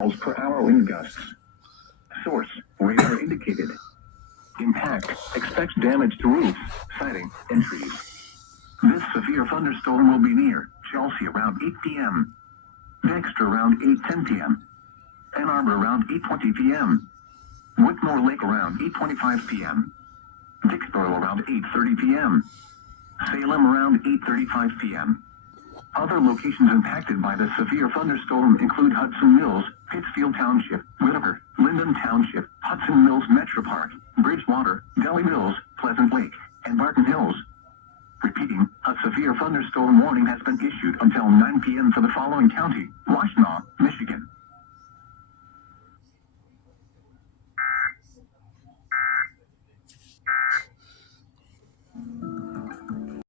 miles per hour wind gusts. Source, radar indicated. Impact, expects damage to roofs, siding, and trees. This severe thunderstorm will be near Chelsea around 8 p.m., Dexter around 8:10 p.m., Ann Arbor around 8:20 p.m., Whitmore Lake around 8:25 p.m., Dixboro around 8:30 p.m., Salem around 8:35 p.m. Other locations impacted by the severe thunderstorm include Hudson Mills, Pittsfield Township, Whitaker, Linden Township, Hudson Mills Metro Park, Bridgewater, Delhi Mills, Pleasant Lake, and Barton Hills. Repeating, a severe thunderstorm warning has been issued until 9 p.m. for the following county: Washtenaw, Michigan,